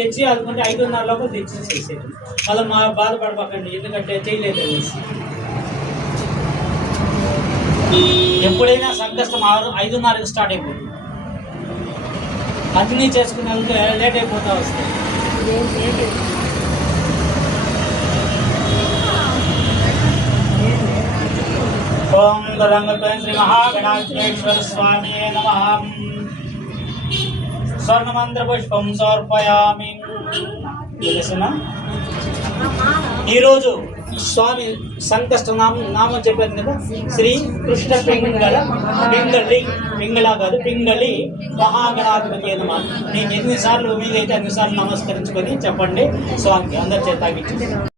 తెచ్చి అనుకుంటే 5:30 లోపల తెచ్చేసేది. మళ్ళీ మా బాధపడకండి, ఎందుకంటే చేయలేదు అనేసి. ఎప్పుడైనా సంకష్టం 5:30కి స్టార్ట్ అయిపోతుంది. అన్నీ చేసుకునే లేట్ అయిపోతా వస్తుంది. ఓం గదంగపేం శ్రీ మహాగణాధీశ్వర స్వామి నమః. స్వర్ణమంత్ర పుష్పం సమర్పయామి. ఈరోజు స్వామి సంకష్ట నామం చెప్పాను కదా, శ్రీ కృష్ణ పింగళ కాదు, పింగళి మహాగణాధిపతి నమః. నేను ఎన్నిసార్లు వీలైతే అన్నిసార్లు నమస్కరించుకొని చెప్పండి స్వామికి, అందరి చేత తాగించి.